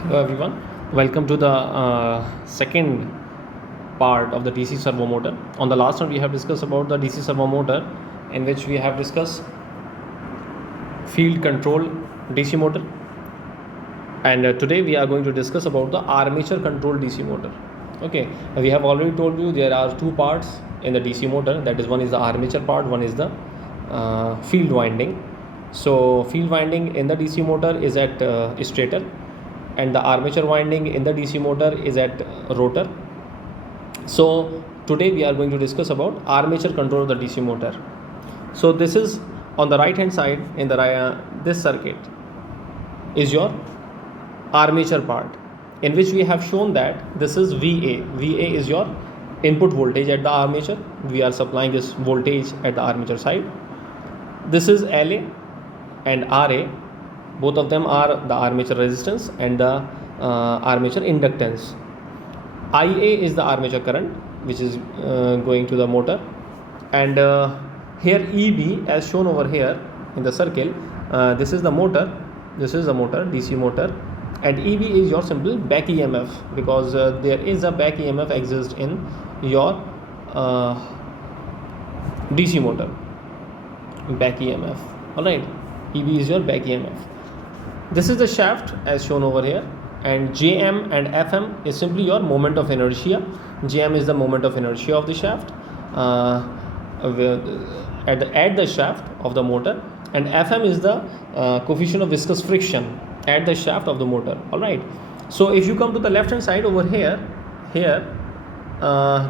Hello everyone, welcome to the second part of the DC servo motor. On the last one we have discussed about the DC servo motor, in which we have discussed field control DC motor, and today we are going to discuss about the armature control DC motor. Okay, we have already told you there are two parts in the DC motor, that is, one is the armature part, one is the field winding. So field winding in the DC motor is at stator, and the armature winding in the DC motor is at rotor. So today we are going to discuss about armature control of the DC motor. So this is on the right hand side in the this circuit is your armature part, in which we have shown that this is VA. VA is your input voltage at the armature. We are supplying this voltage at the armature side. This is LA and RA. Both of them are the armature resistance and the armature inductance. IA is the armature current which is going to the motor, and here EB, as shown over here in the circle, this is the motor, DC motor, and EB is your simple back EMF, because there is a back EMF exists in your DC motor, back EMF. Alright, EB is your back EMF. This is the shaft as shown over here, and Jm and Fm is simply your moment of inertia. Jm is the moment of inertia of the shaft at the shaft of the motor, and Fm is the coefficient of viscous friction at the shaft of the motor. Alright, so if you come to the left hand side over here,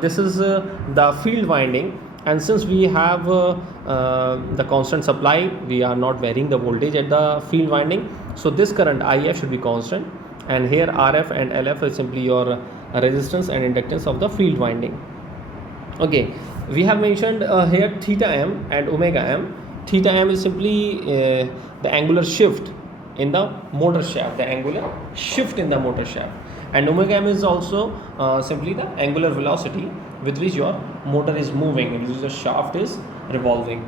this is the field winding, and since we have the constant supply, we are not varying the voltage at the field winding, so this current IF should be constant, and here RF and LF is simply your resistance and inductance of the field winding. Okay, we have mentioned here theta m and omega m. Theta m is simply the angular shift in the motor shaft, the angular shift in the motor shaft, and omega m is also simply the angular velocity with which your motor is moving, in which the shaft is revolving.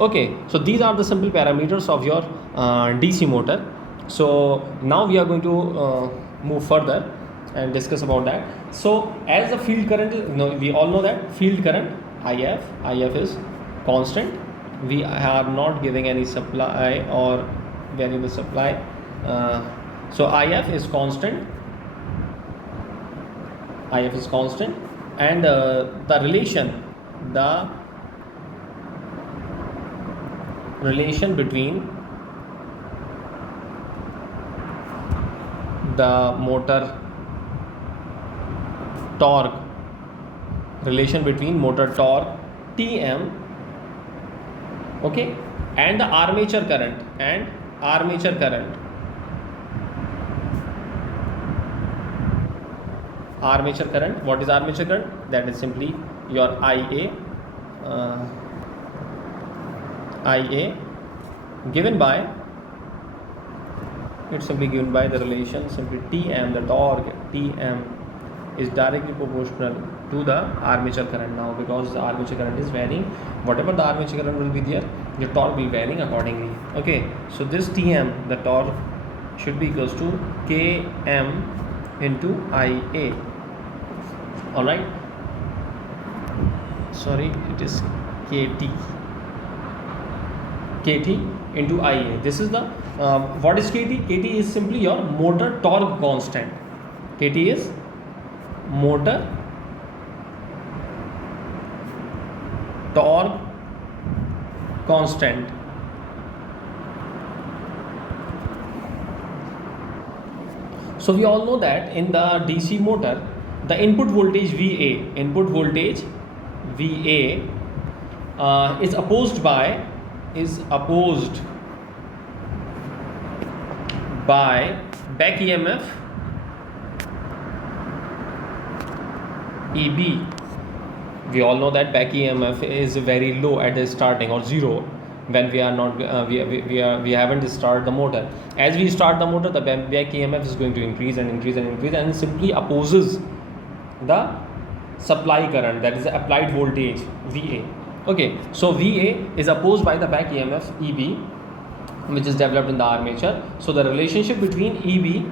Okay, so these are the simple parameters of your DC motor. So now we are going to move further and discuss about that. So as the field current, we all know that field current IF is constant. We are not giving any supply or variable supply, so IF is constant, and the relation between the motor torque, Tm, okay, and the armature current what is armature current? That is simply your IA given by, it's simply given by the relation simply Tm, the torque Tm is directly proportional to the armature current. Now because the armature current is varying, whatever the armature current will be there, the torque will varying accordingly. Okay, so this Tm, the torque, should be equals to Km into Ia. Alright, sorry, it is KT into Ia. This is the what is KT? KT is simply your motor torque constant. KT is motor torque constant. So we all know that in the DC motor, the input voltage VA is opposed by back EMF EB. We all know that back EMF is very low at the starting, or zero, when we are not we haven't started the motor. As we start the motor, the back EMF is going to increase and simply opposes the supply current, that is the applied voltage VA. Okay, so VA is opposed by the back EMF EB, which is developed in the armature. So the relationship between EB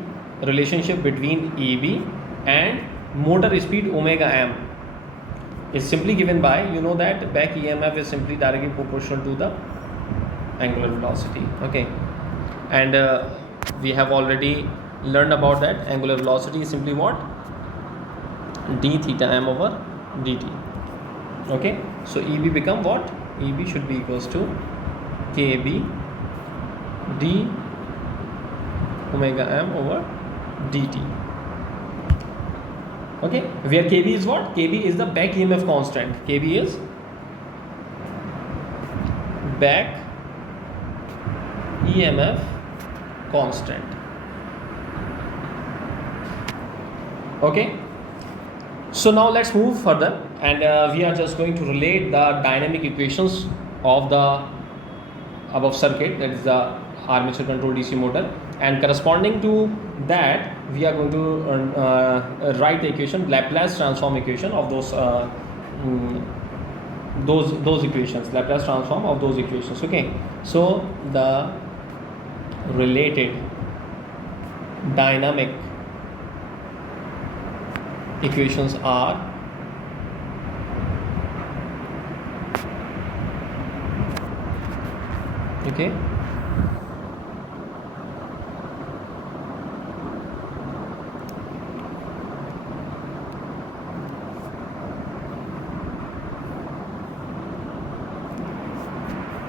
relationship between EB and motor speed omega m is simply given by, you know that back EMF is simply directly proportional to the angular velocity. Okay, and we have already learned about that. Angular velocity is simply what? D theta m over dt. Okay, so EB become what? EB should be equals to KB d omega m over dt. Okay, where KB is what? KB is the back EMF constant. KB is back EMF constant. Okay, so now let's move further, and we are just going to relate the dynamic equations of the above circuit, that is the armature control DC motor, and corresponding to that we are going to write the equation, Laplace transform equation of those equations, Laplace transform of those equations. Okay, so the related dynamic equations are okay.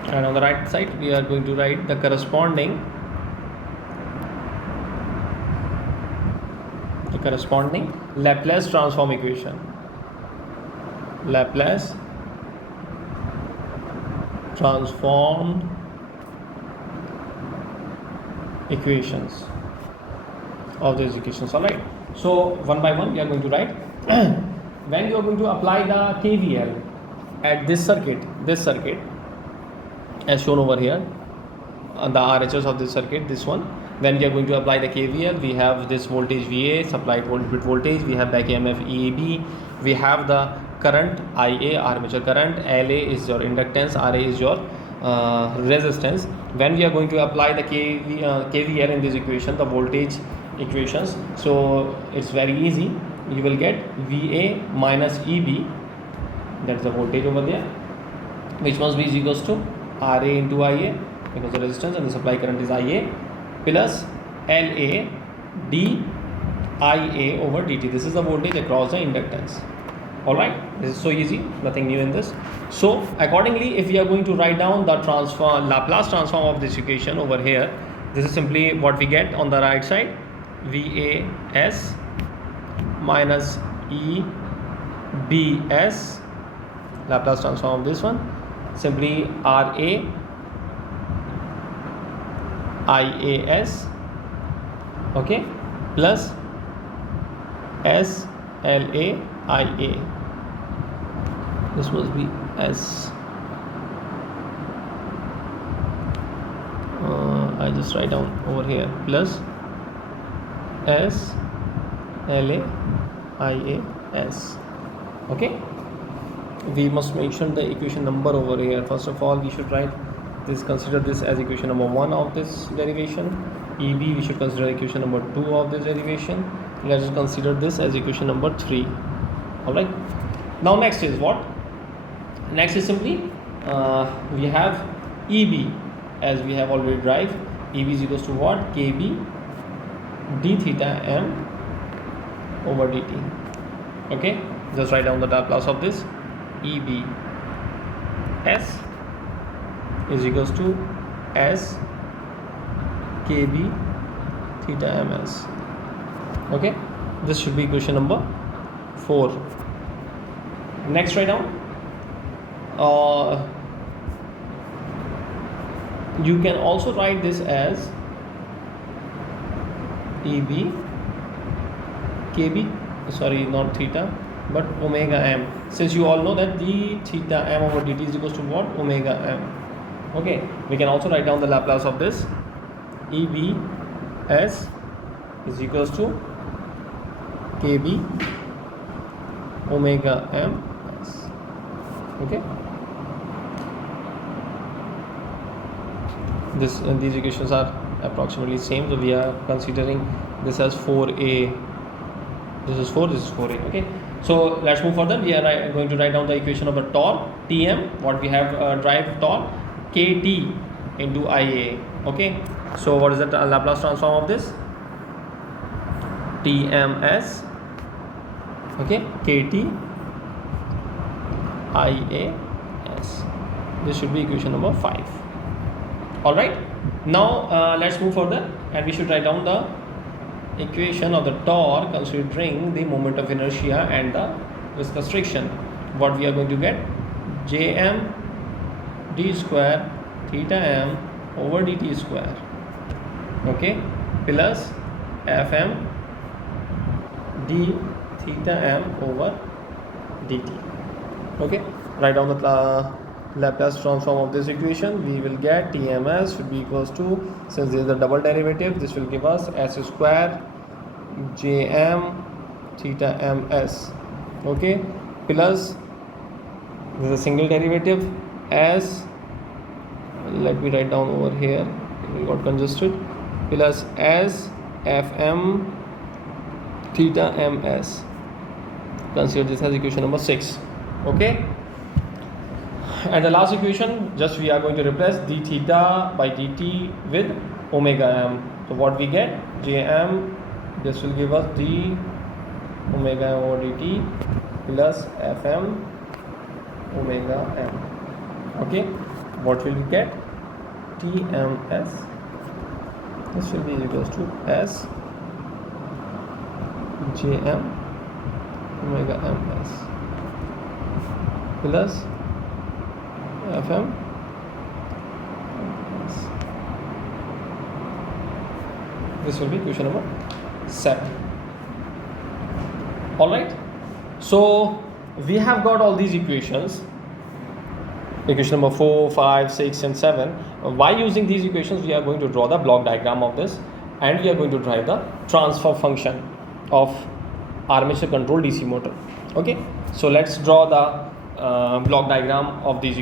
And on the right side we are going to write the corresponding Laplace transform equation. Laplace transformed equations of these equations. Alright, so one by one we are going to write. When you are going to apply the KVL at this circuit as shown over here on the RHS of this circuit, this one, when we are going to apply the KVL, we have this voltage VA, supplied voltage, we have back EMF EAB, we have the current IA, armature current, LA is your inductance, RA is your resistance. When we are going to apply the KVL in this equation, the voltage equations, so it's very easy. You will get VA minus EB, that's the voltage over there, which must be equals to RA into IA, because the resistance and the supply current is IA, plus LA d IA over dt. This is the voltage across the inductance. Alright, this is so easy, nothing new in this. So accordingly, if we are going to write down the Laplace transform of this equation over here, this is simply what we get on the right side, VAS minus EBS, Laplace transform of this one, simply RA IAS, okay, plus SLA IA. This must be S. I just write down over here, plus SLA IAS. Okay, we must mention the equation number over here. First of all, we should write this, consider this as equation number 1 of this derivation. EB, we should consider equation number 2 of this derivation. Let us consider this as equation number 3. Alright, now next is what? Next is simply we have EB, as we have already derived. EB is equals to what? KB d theta m over dt. Okay, just write down the Laplace of this. EB S is equals to S KB theta ms. Okay, this should be equation number 4. Next, write down you can also write this as EB KB, sorry, not theta but omega m, since you all know that d theta m over dt is equals to what? Omega m. Okay, we can also write down the Laplace of this. EB S is equals to KB omega m s. Okay, these equations are approximately same, so we are considering this as 4a. This is 4, this is 4a. Okay, so let's move further. We are going to write down the equation of the torque Tm, what we have drive torque Kt into Ia. Okay, so what is the Laplace transform of this? Tms, okay, Kt Ias. This should be equation number 5. All right, now let's move further, and we should write down the equation of the torque considering the moment of inertia and the viscous friction. What we are going to get? Jm d square theta m over dt square, okay, plus fm d theta m over dt. Okay, write down the Laplace transform of this equation. We will get Tms should be equals to, since there is a double derivative, this will give us s square Jm theta ms, okay, plus this is a single derivative s, let me write down over here, we got congested, plus s fm theta ms. Consider this as equation number 6. Okay, and the last equation, just we are going to replace d theta by dt with omega m. So what we get? Jm, this will give us d omega m over dt plus fm omega m. Okay, what will we get? Tms, this will be equals to s Jm omega ms plus fm ms. This will be equation number 7. All right, so we have got all these equations, equation number 4, 5, 6 and 7. By using these equations, we are going to draw the block diagram of this, and we are going to drive the transfer function of armature control DC motor. Okay, so let's draw the block diagram of these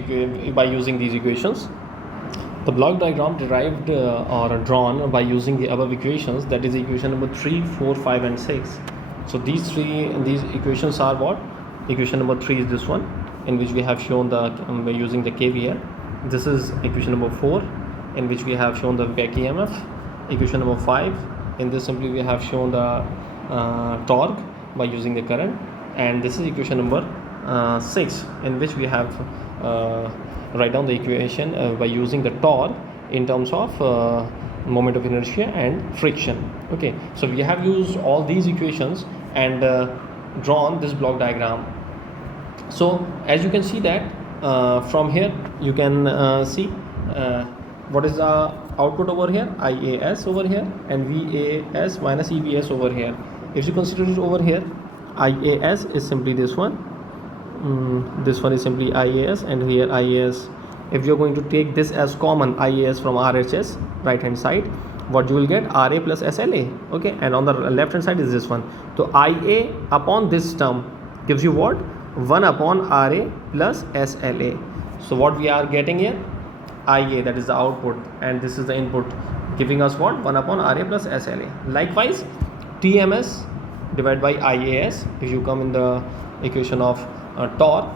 by using these equations. The block diagram derived or drawn by using the above equations, that is equation number 3, 4, 5 and 6. So these equations are what? Equation number 3 is this one, in which we have shown the by using the KVL. This is equation number 4, in which we have shown the back EMF. Equation number 5, in this simply we have shown the torque by using the current, and this is equation number 6, in which we have write down the equation by using the torque in terms of moment of inertia and friction. Okay, so we have used all these equations and drawn this block diagram. So as you can see that from here you can see what is the output over here, IAS over here, and VAS minus EBS over here. If you consider it over here, IAS is simply this one, this one is simply IAS, and here IAS. If you are going to take this as common, IAS from RHS, right hand side, what you will get? RA plus SLA. Okay, and on the left hand side is this one. So IA upon this term gives you what? 1 upon RA plus SLA. So what we are getting here? IA, that is the output, and this is the input, giving us what? 1 upon RA plus SLA. Likewise, TMS divided by IAS. If you come in the equation of torque,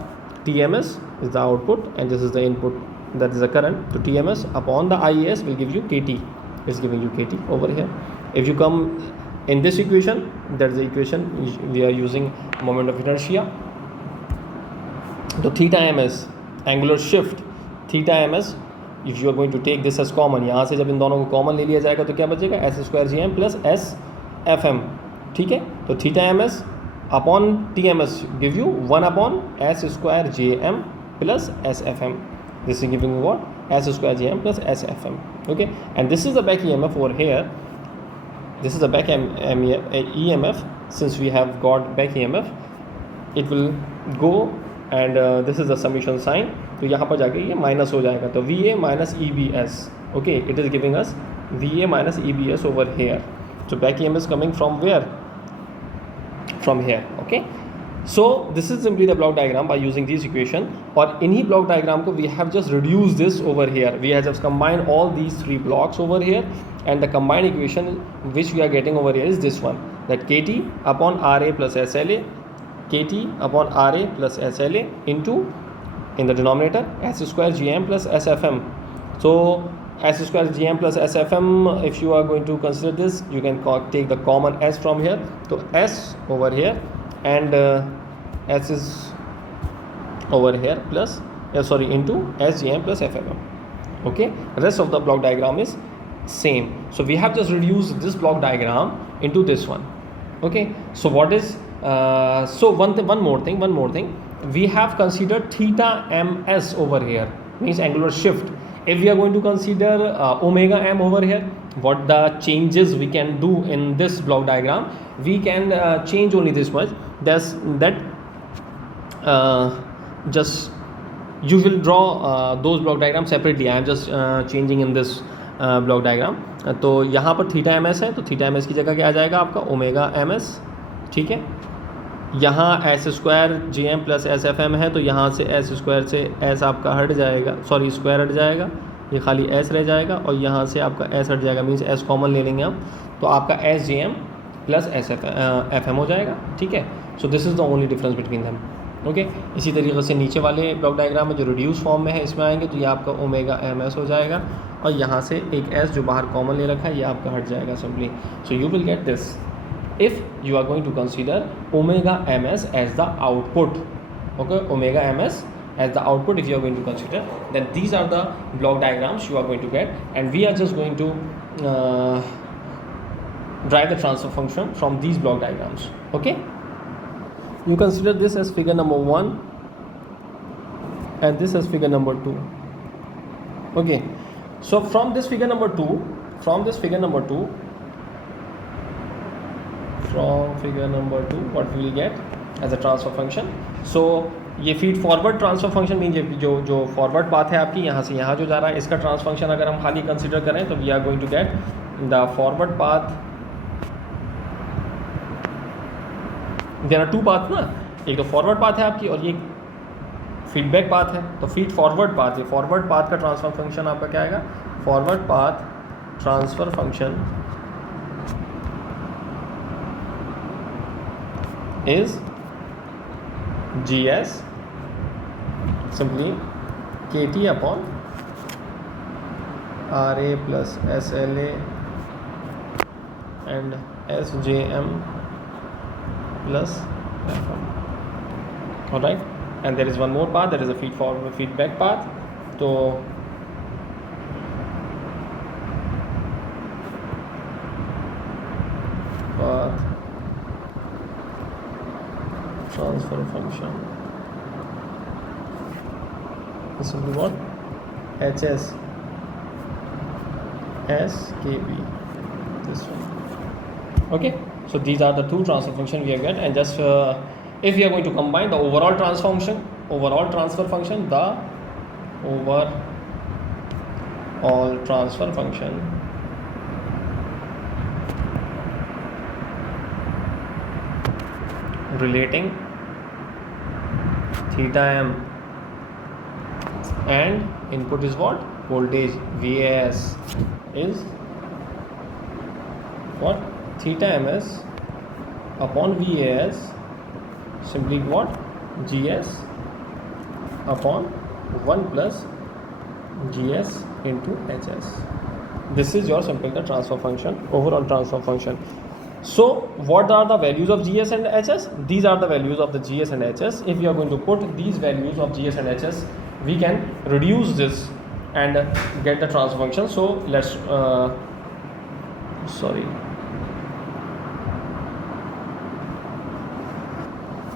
TMS is the output and this is the input, that is the current. So TMS upon the IAS will give you KT. It's giving you KT over here. If you come in this equation, that is the equation we are using moment of inertia. So theta ms, angular shift, theta ms, if you are going to take this as common, यहाँ से जब इन दोनों को common ले लिया जाएगा तो क्या बचेगा? S square G M plus S F M. ठीक है, तो theta M S upon T M S give you 1 upon S square J M plus S F M. This is giving you what? S square Jm plus SFM. Okay, and this is the back EMF over here. This is the back EMF. Since we have got back EMF, it will go and this is the summation sign. तो यहाँ पर जाके ये minus हो जाएगा, तो VA minus EBS. Okay, it is giving us VA minus EBS over here. So back EMF is coming from where? From here. Okay. So this is simply the block diagram by using this equation. और इन्हीं block diagram को we have just reduced this over here. We have just combined all these 3 blocks over here and the combined equation which we are getting over here is this one, that kt upon Ra plus SLA, kt upon Ra plus SLA into, in the denominator, S square Gm plus SFM. So S square Gm plus SFM, if you are going to consider this, you can take the common S from here, so S over here and S is over here plus into SGM plus FFM. Okay, rest of the block diagram is same. So we have just reduced this block diagram into this one. Okay, so what is so one more thing, we have considered theta ms over here, means angular shift. If we are going to consider omega m over here, what the changes we can do in this block diagram, we can change only this much, just you will draw those block diagrams separately. I am just changing in this block diagram. तो यहाँ पर theta M S है, तो theta M S की जगह क्या आ जाएगा आपका ओमेगा एम एस. ठीक है, यहाँ S square G M plus S F M है, तो यहाँ से एस स्क्वायर से एस आपका हट जाएगा, सॉरी स्क्वायर हट जाएगा, ये खाली एस रह जाएगा और यहाँ से आपका एस हट जाएगा, मीन्स एस कॉमन ले लेंगे हम, तो आपका S G M plus S F M हो जाएगा. ठीक है, so this is the only difference between them. Okay, इसी तरीके से नीचे वाले ब्लॉक डायग्राम में जो रिड्यूस फॉर्म में है इसमें आएंगे तो ये आपका ओमेगा एम एस हो जाएगा और यहाँ से एक एस जो बाहर कॉमन ले रखा है ये आपका हट जाएगा simply. So you will get this if you are going to consider omega M S as the output. Okay, omega M S as the output if you are going to consider, then these are the block diagrams you are going to get, and we are just going to drive the transfer function from these block diagrams. Okay, you consider this as figure number 1 and this as figure number 2. Okay, so from this figure number 2 what will we get as a transfer function? So ये feed forward transfer function mean जो forward path है आपकी यहाँ से यहाँ जो जा रहा है इसका ट्रांसफर फंक्शन अगर हम खाली कंसिडर करें तो we are going to get the forward path. There are two path ना, एक तो फॉरवर्ड पाथ है आपकी और ये फीडबैक पाथ है. तो फीड फॉरवर्ड पाथ है, फॉरवर्ड पाथ का ट्रांसफर फंक्शन आपका क्या आएगा, forward path transfer function is GS simply KT upon RA plus SLA and SJM plus FM. Alright, and there is one more path, that is a feedback path. So path transfer function is simply what, HS SKB, this one. Okay, so these are the two transfer function we have got, and just if we are going to combine the overall transfer function, the overall transfer function relating theta m and input is what, voltage VAS is what, theta ms upon VAS, simply what, GS upon 1 plus GS into HS. This is your simple transfer function, overall transfer function. So what are the values of GS and HS? These are the values of the GS and HS. If you are going to put these values of GS and HS, we can reduce this and get the transfer function. So let's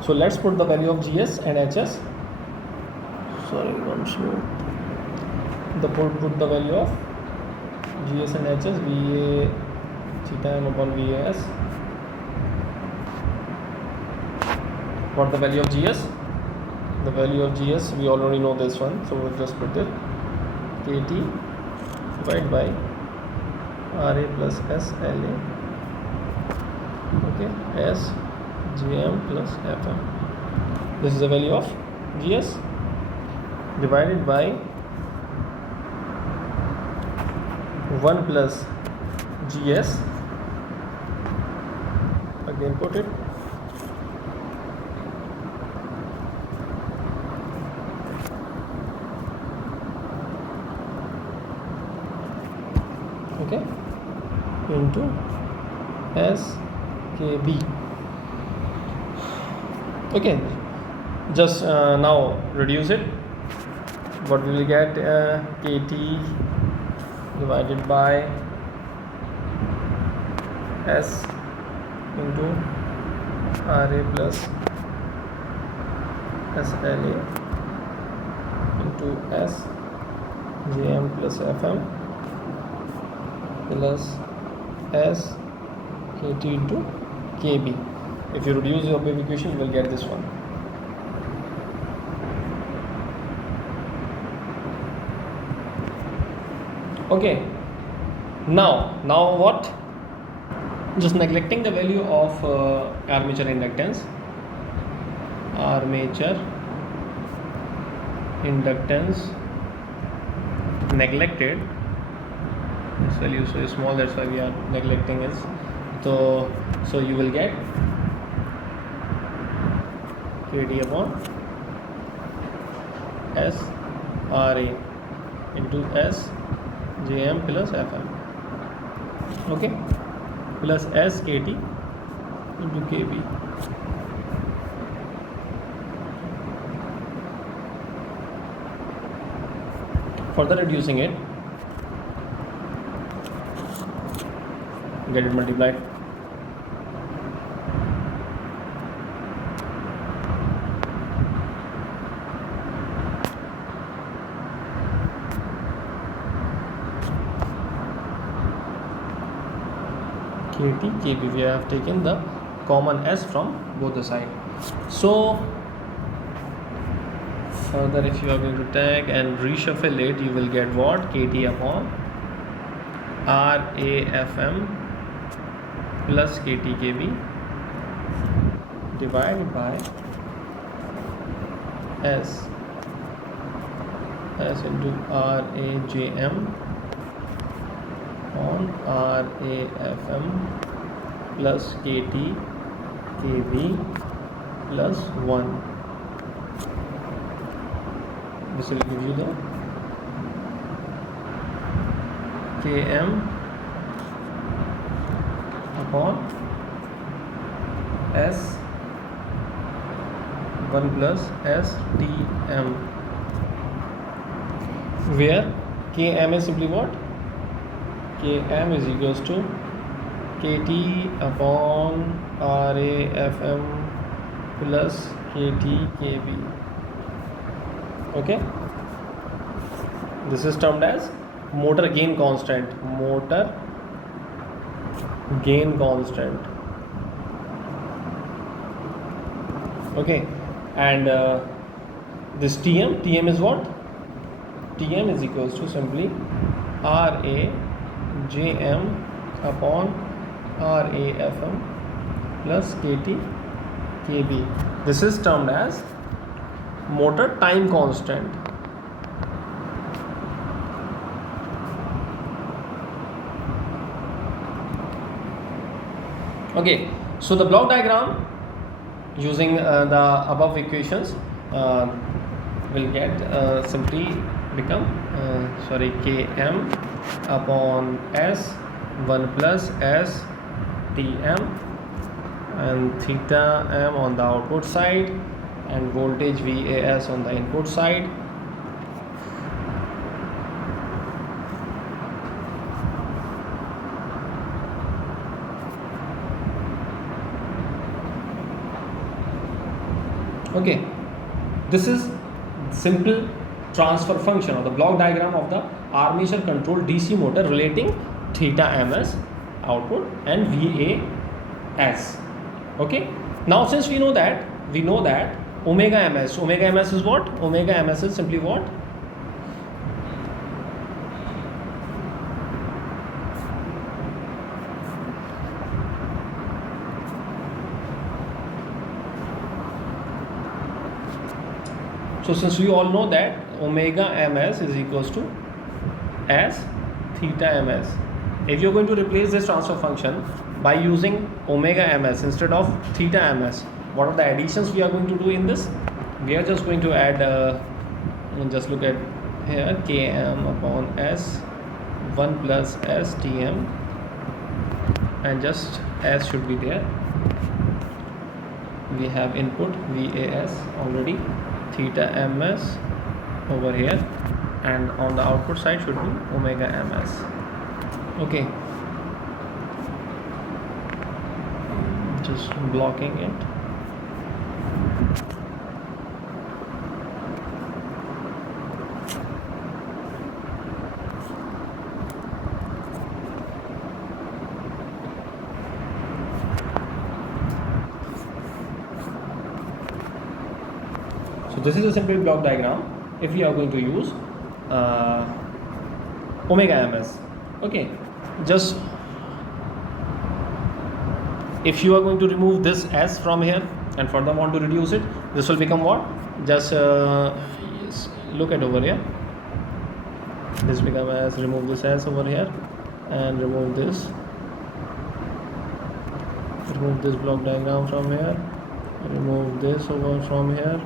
so let's put the value of GS and HS. Put the value of GS and HS, VA theta m upon VAS. What the value of GS? The value of GS, we already know this one, so we'll just put it KT divided by RA plus SLA, okay, S GM plus FM. This is the value of GS divided by 1 plus GS, again put it, okay, into SKB. Okay, just now reduce it. What we will get? KT divided by S into RA plus SLA into SJM plus FM plus S KT into KB. If you reduce the above equation, you will get this one. Okay, now what? Just neglecting the value of armature inductance. Armature inductance neglected. This value is so small, that's why we are neglecting it. So you will get KD upon S RA into S JM plus FM, okay, plus S KT into KB. Further reducing it, get it multiplied. KT KB, we have taken the common S from both the sides. So further, if you are going to take and reshuffle it, you will get what? KT upon RAFM plus KT KB divided by S into RAJM on RAFM plus KT KB plus 1. This will give you the Km upon S 1 plus STM, where Km is simply what? Km is equals to KT upon RAFM plus KT KB. Okay, this is termed as motor gain constant. Motor gain constant. Okay, and this Tm is what? Tm is equals to simply RAJM upon RAFM plus KT KB. This is termed as motor time constant. Okay, so the block diagram using the above equations will get simply become Km upon S 1 plus S Tm and theta m on the output side and voltage VAS on the input side. Okay, this is simple transfer function or the block diagram of the armature controlled DC motor relating theta ms output and VAS. Okay, now since we know that omega ms is what? Omega ms is simply what? So since we all know that omega ms is equals to S theta ms if you're going to replace this transfer function by using omega ms instead of theta ms, what are the additions we are going to do in this? We are just going to add just look at here, km upon s 1 plus s tm, and just s should be there. We have input vas already, theta ms over here, and on the output side should be omega ms. Okay, just blocking it. So this is a simple block diagram if we are going to use omega ms. Okay, just if you are going to remove this s from here and further want to reduce it, this will become what? Just look at over here, this become as, remove this s over here and remove this block diagram from here, remove this over from here.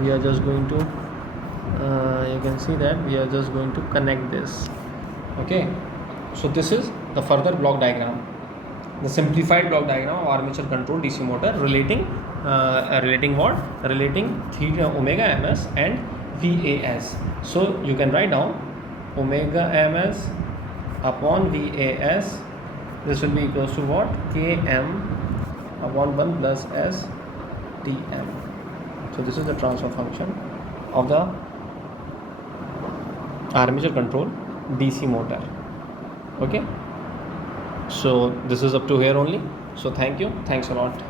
We are just going to you can see that we are just going to connect this. Okay, so this is the further block diagram, the simplified block diagram of armature control DC motor relating theta omega ms and vas. So you can write down omega ms upon vas, this will be equals to what? Km upon 1 plus s tm. So this is the transfer function of the armature control DC motor. Okay, so this is up to here only. So thank you, thanks a lot.